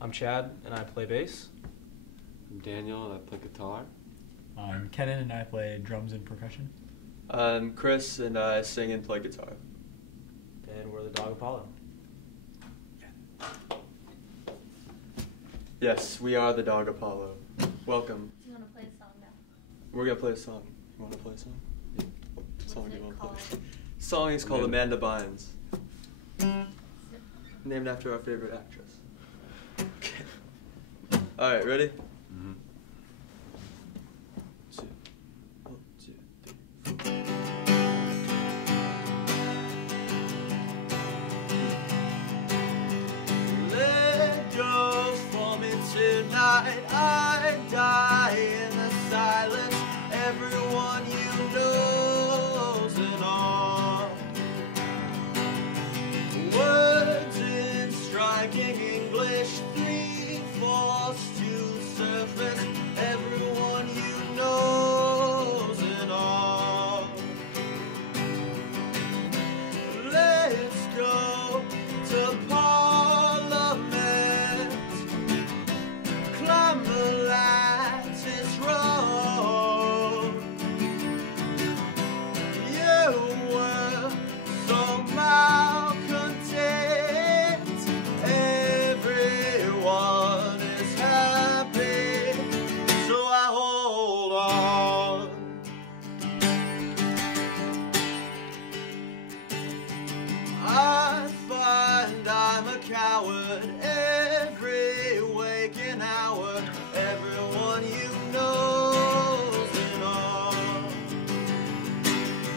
I'm Chad, and I play bass. I'm Daniel, and I play guitar. I'm Kenan, and I play drums and percussion. I'm Chris, and I sing and play guitar. And we're the Dog Apollo. Yes, we are the Dog Apollo. Welcome. Do you want to play a song now? We're going to play a song. You want to play a song? What song What's do you it want to called? play? Song is called Amanda Bynes. Named after our favorite actress. Okay. Alright, ready? Mm-hmm. 1, 2, 3, 4. Let go for me tonight. I die in the silence. Everyone you knows and all. Words in striking English, 3/4 to surface. Everyone you knows and all. Let's go to Parliament, climb the lattice road. You were so malcontent. Everyone is happy, so I hold on. I find I'm a coward every waking hour. Everyone you know's and all.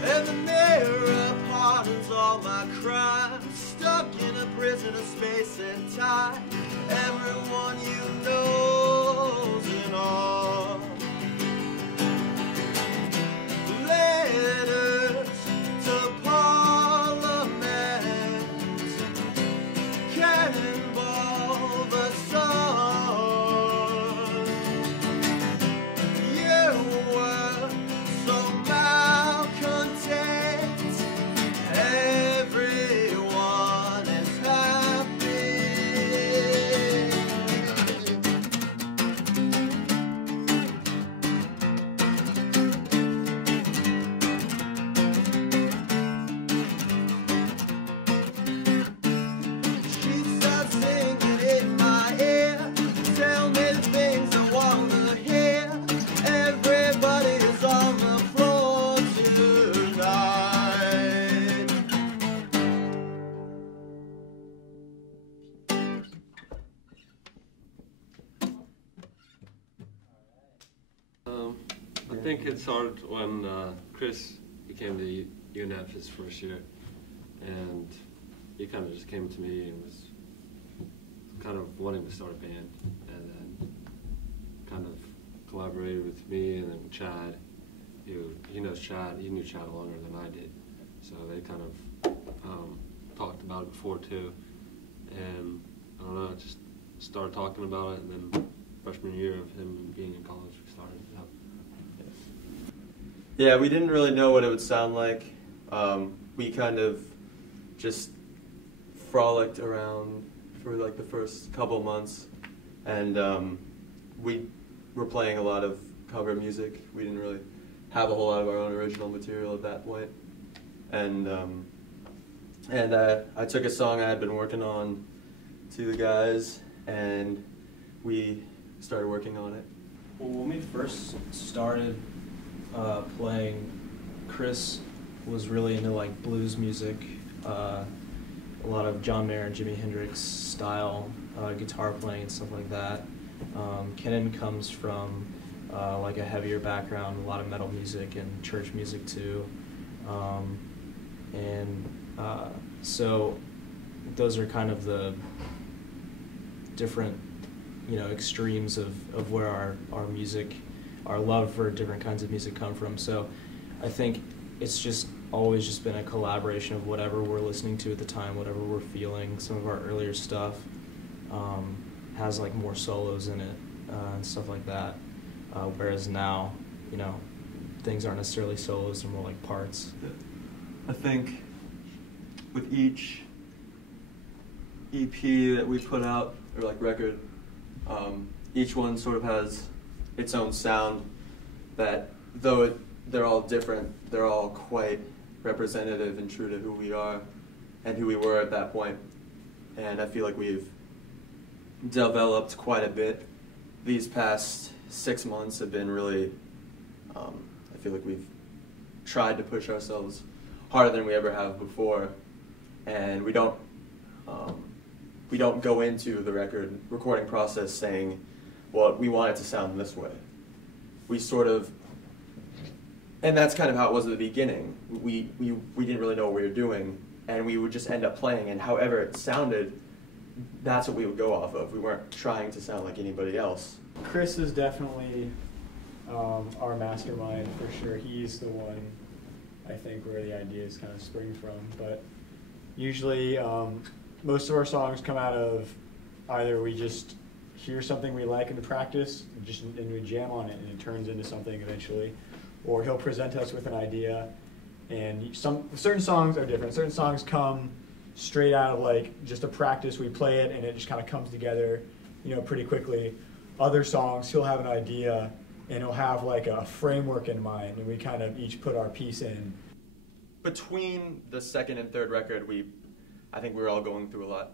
And the mirror pardons all my crimes. Stuck in a prison of space and time. Everyone you know's and all. Letters to Parliament, cannonball the sun. You were so malcontent. Everyone is happy. She starts singing in my ear. Tell me the things I want to hear. Everybody is on the floor tonight. I think it started when Chris became the UNF his first year, and he kind of just came to me and was kind of wanting to start a band, and then kind of collaborated with me and then Chad. He knows Chad. He knew Chad longer than I did, so they kind of talked about it before too, and I don't know, just started talking about it, and then freshman year of him being in college, we started. Yeah, we didn't really know what it would sound like. We kind of just frolicked around for like the first couple of months, and we were playing a lot of cover music. We didn't really have a whole lot of our own original material at that point. And I took a song I had been working on to the guys, and we started working on it. Well, when we first started playing, Chris was really into like blues music, a lot of John Mayer and Jimi Hendrix style guitar playing and stuff like that. Kenan comes from like a heavier background, a lot of metal music and church music too. So those are kind of the different, extremes of where our music, our love for different kinds of music come from. So I think it's just always just been a collaboration of whatever we're listening to at the time, whatever we're feeling. Some of our earlier stuff has like more solos in it and stuff like that. Whereas now, things aren't necessarily solos, they're more like parts. I think with each EP that we put out, or like record, Each one sort of has its own sound that, though they're all different, they're all quite representative and true to who we are and who we were at that point. And I feel like we've developed quite a bit. These past 6 months have been really, I feel like we've tried to push ourselves harder than we ever have before, and we don't go into the recording process saying, well, we want it to sound this way. We sort of, and that's kind of how it was at the beginning. We didn't really know what we were doing, and we would just end up playing, and however it sounded, that's what we would go off of. We weren't trying to sound like anybody else. Chris is definitely our mastermind for sure. He's the one, I think, where the ideas kind of spring from. But usually most of our songs come out of either we just hear something we like in the practice and we jam on it and it turns into something eventually, or he'll present us with an idea. And certain songs are different. Certain songs come straight out of like just a practice. We play it and it just kind of comes together, pretty quickly. Other songs, he'll have an idea and he'll have like a framework in mind, and we kind of each put our piece in. Between the second and third record, I think we were all going through a lot,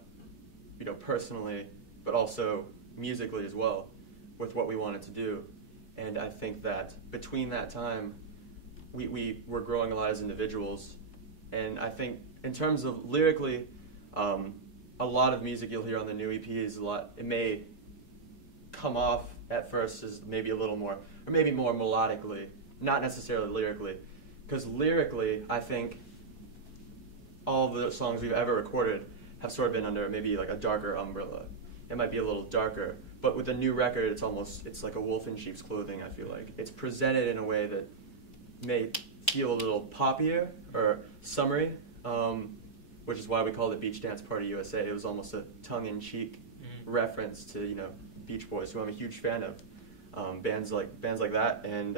personally, but also musically as well, with what we wanted to do. And I think that between that time, we were growing a lot as individuals. And I think in terms of lyrically, a lot of music you'll hear on the new EP is it may come off at first as maybe a little more, or maybe more melodically, not necessarily lyrically. Because lyrically, I think all the songs we've ever recorded have sort of been under maybe like a darker umbrella. It might be a little darker, but with the new record, it's like a wolf in sheep's clothing, I feel like. It's presented in a way that may feel a little poppier or summery, which is why we called it Beach Dance Party USA. It was almost a tongue-in-cheek reference to, Beach Boys, who I'm a huge fan of, bands like that, and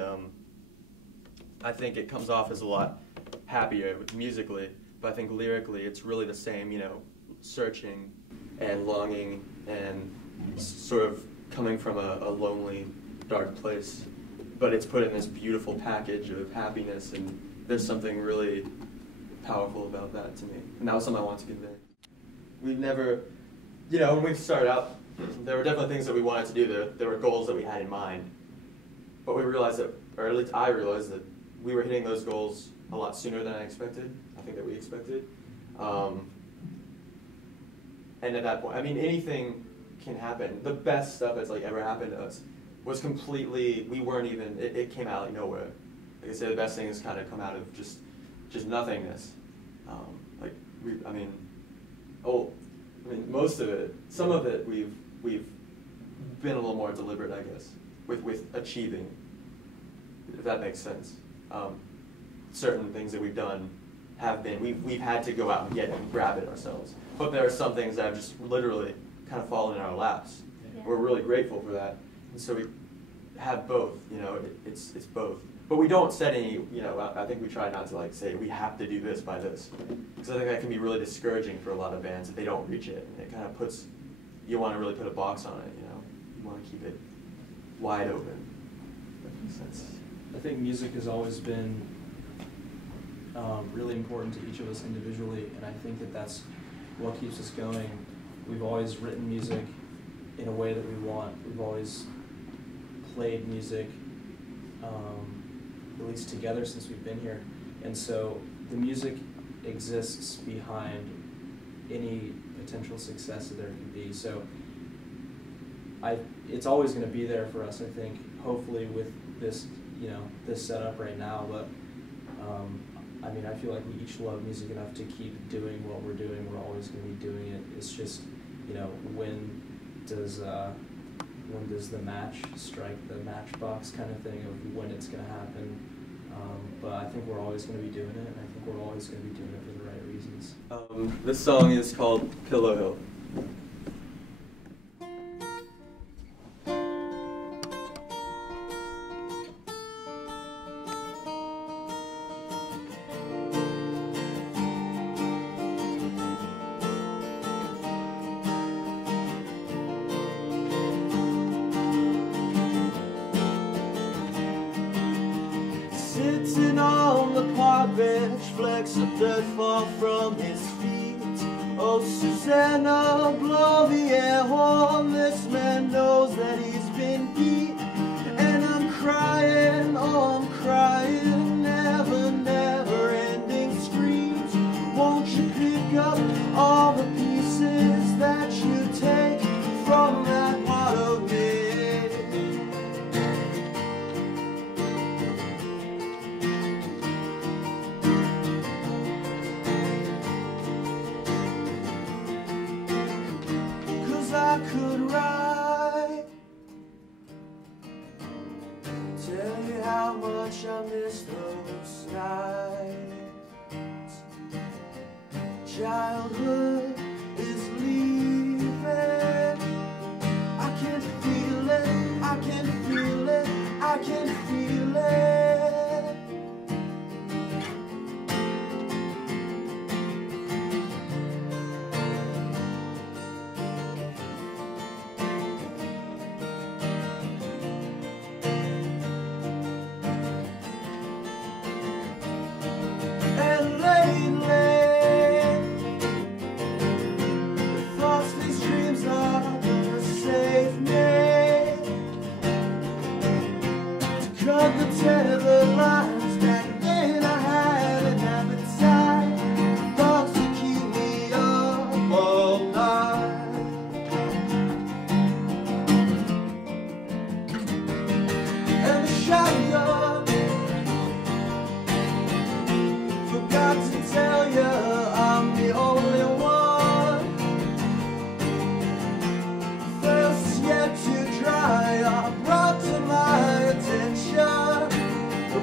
I think it comes off as a lot happier musically, but I think lyrically it's really the same, searching and longing and sort of coming from a lonely, dark place, but it's put in this beautiful package of happiness, and there's something really powerful about that to me, and that was something I wanted to convey. We've never, when we started out, there were definitely things that we wanted to do. There were goals that we had in mind, but we realized that, or at least I realized that we were hitting those goals a lot sooner than I expected. I think that we expected. And at that point, anything can happen. The best stuff that's ever happened to us was completely, we weren't even, it came out of nowhere. Like I said, the best things kind of come out of just nothingness. Most of it, some of it we've been a little more deliberate, I guess, with achieving, if that makes sense. Certain things that we've done have been, we've had to go out and get and grab it ourselves. But there are some things that have just literally kind of fallen in our laps. Yeah. We're really grateful for that. And so we have both, it's both. But we don't set any, I think we try not to say we have to do this by this. Because I think that can be really discouraging for a lot of bands if they don't reach it. And it kind of puts, you want to really put a box on it, You want to keep it wide open. That makes sense. I think music has always been really important to each of us individually, and I think that that's what keeps us going. We've always written music in a way that we want. We've always played music, at least together since we've been here. And so the music exists behind any potential success that there can be. So it's always going to be there for us, I think, hopefully with this, this setup right now. But I feel like we each love music enough to keep doing what we're doing. We're always going to be doing it. It's just, when does the match strike the matchbox kind of thing of when it's going to happen. But I think we're always going to be doing it, and I think we're always going to be doing it for the right reasons. This song is called Pillow Hill. Sitting on the park bench, flecks of dirt fall from his feet. Oh, Susanna, blow the air horn. This man knows that he's been beat. And I'm crying, oh, I'm crying. Never, never ending screams. Won't you pick up all the pieces that you take from that part of me? I could write, tell you how much I miss those nights. Childhood is leaving. I can feel it, I can feel it, I can feel it. Cut the tether lines, back then I had an appetite. Thoughts to keep me up all night. And the shotgun forgot to tell you I'm the only one. First yet to dry up, brought to my attention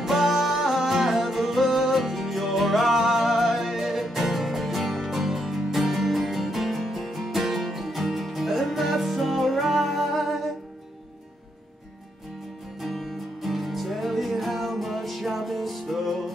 by the look in your eye. And that's alright. Tell you how much I miss those